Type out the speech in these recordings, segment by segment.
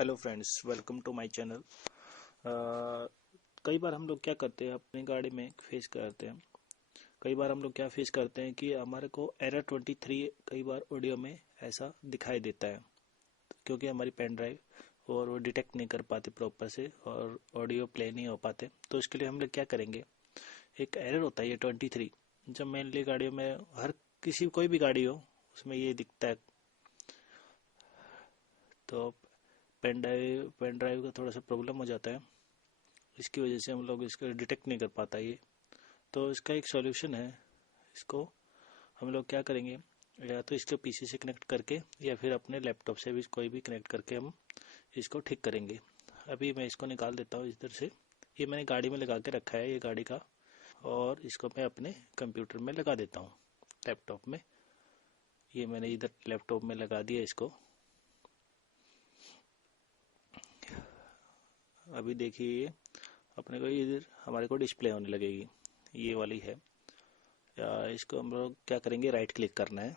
Hello friends, welcome to my channel. कई बार हम लोग क्या करते हैं, अपनी गाड़ी में फेस करते हैं। कई बार हम लोग क्या फेस करते हैं कि हमारे को एरर 23 कई बार ऑडियो में ऐसा दिखाई देता है, क्योंकि हमारी पेन ड्राइव और वो डिटेक्ट नहीं कर पाती प्रॉपर से और ऑडियो प्ले नहीं हो पाते। तो इसके लिए हम लोग क्या करेंगे, एक एरर होता है ये 23, जब मेनली गाड़ियों में हर किसी कोई भी गाड़ी हो उसमें ये दिखता है। तो पेन ड्राइव का थोड़ा सा प्रॉब्लम हो जाता है, इसकी वजह से हम लोग इसको डिटेक्ट नहीं कर पाता ये। तो इसका एक सॉल्यूशन है। इसको हम लोग क्या करेंगे, या तो इसके पीसी से कनेक्ट करके या फिर अपने लैपटॉप से भी कोई भी कनेक्ट करके हम इसको ठीक करेंगे। अभी मैं इसको निकाल देता हूँ इधर से। ये मैंने गाड़ी में लगा के रखा है ये गाड़ी का, और इसको मैं अपने कंप्यूटर में लगा देता हूँ, लैपटॉप में। ये मैंने इधर लैपटॉप में लगा दिया इसको। अभी देखिए अपने को इधर हमारे को डिस्प्ले होने लगेगी, ये वाली है। या इसको हम लोग क्या करेंगे, राइट क्लिक करना है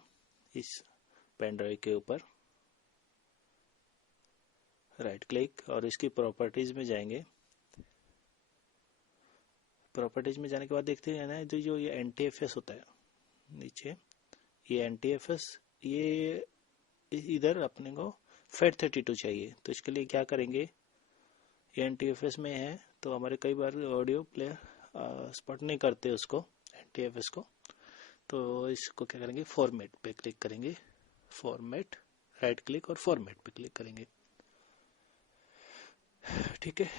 इस पेन ड्राइव के ऊपर, राइट क्लिक, और इसकी प्रॉपर्टीज में जाएंगे। प्रॉपर्टीज में जाने के बाद देखते हैं ना, जो ये NTFS होता है नीचे, ये NTFS, ये इधर अपने को FAT32 चाहिए। तो इसके लिए क्या करेंगे, ये NTFS में है तो हमारे कई बार ऑडियो प्लेयर स्पॉट नहीं करते उसको, NTFS को। तो इसको क्या करेंगे, फॉर्मेट पे क्लिक करेंगे, फॉर्मेट, राइट क्लिक और फॉर्मेट पे क्लिक करेंगे। ठीक है।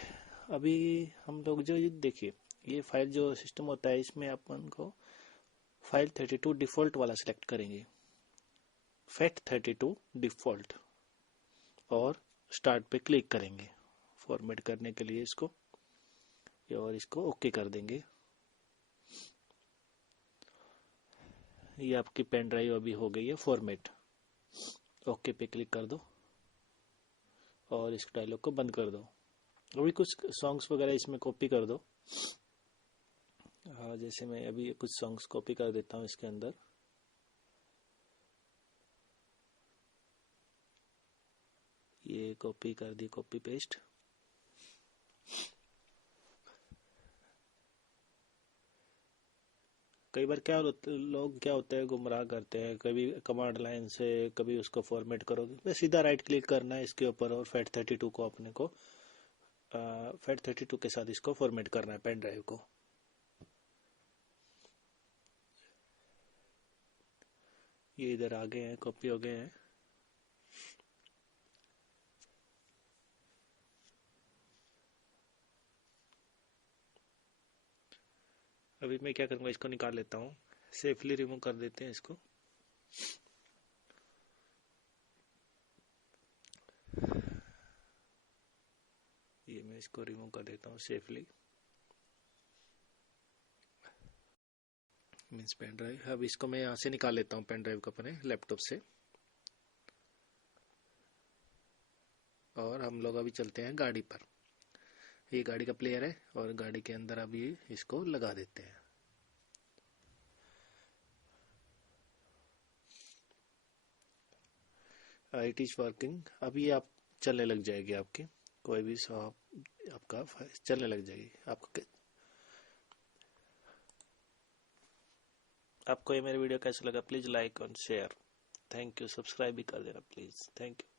अभी हम लोग जो देखिए, ये फाइल जो सिस्टम होता है इसमें अपन को फाइल 32 डिफॉल्ट वाला सिलेक्ट करेंगे, FAT32 डिफॉल्ट, और स्टार्ट पे क्लिक करेंगे फॉर्मेट करने के लिए इसको, और इसको ओके कर देंगे। ये आपकी पेन ड्राइव अभी हो गई है फॉर्मेट। ओके पे क्लिक कर दो और इस डायलॉग को बंद कर दो। अभी कुछ सॉन्ग्स वगैरह इसमें कॉपी कर दो। जैसे मैं अभी कुछ सॉन्ग्स कॉपी कर देता हूँ इसके अंदर। ये कॉपी कर दी, कॉपी पेस्ट। कई बार लोग क्या होते हैं, गुमराह करते हैं, कभी कमांड लाइन से, कभी उसको फॉर्मेट करोगे, बस सीधा राइट क्लिक करना है इसके ऊपर और FAT32 को अपने को FAT32 के साथ इसको फॉर्मेट करना है पेन ड्राइव को। ये इधर आ गए हैं, कॉपी हो गए हैं। अभी मैं क्या करूँगा, इसको निकाल लेता हूँ, सेफली रिमूव कर देते हैं इसको। ये मैं इसको रिमूव कर देता हूँ सेफली, मीन्स पेन ड्राइव। अब इसको मैं यहाँ से निकाल लेता हूँ पेन ड्राइव को अपने लैपटॉप से, और हम लोग अभी चलते हैं गाड़ी पर। ये गाड़ी का प्लेयर है और गाड़ी के अंदर अभी इसको लगा देते हैं। It is working. अभी आप चलने लग जाएगी, आपकी कोई भी शॉप आपका चलने लग जाएगी। आपको ये मेरा वीडियो कैसा लगा, प्लीज लाइक और शेयर। Thank you. सब्सक्राइब भी कर देना प्लीज। Thank you.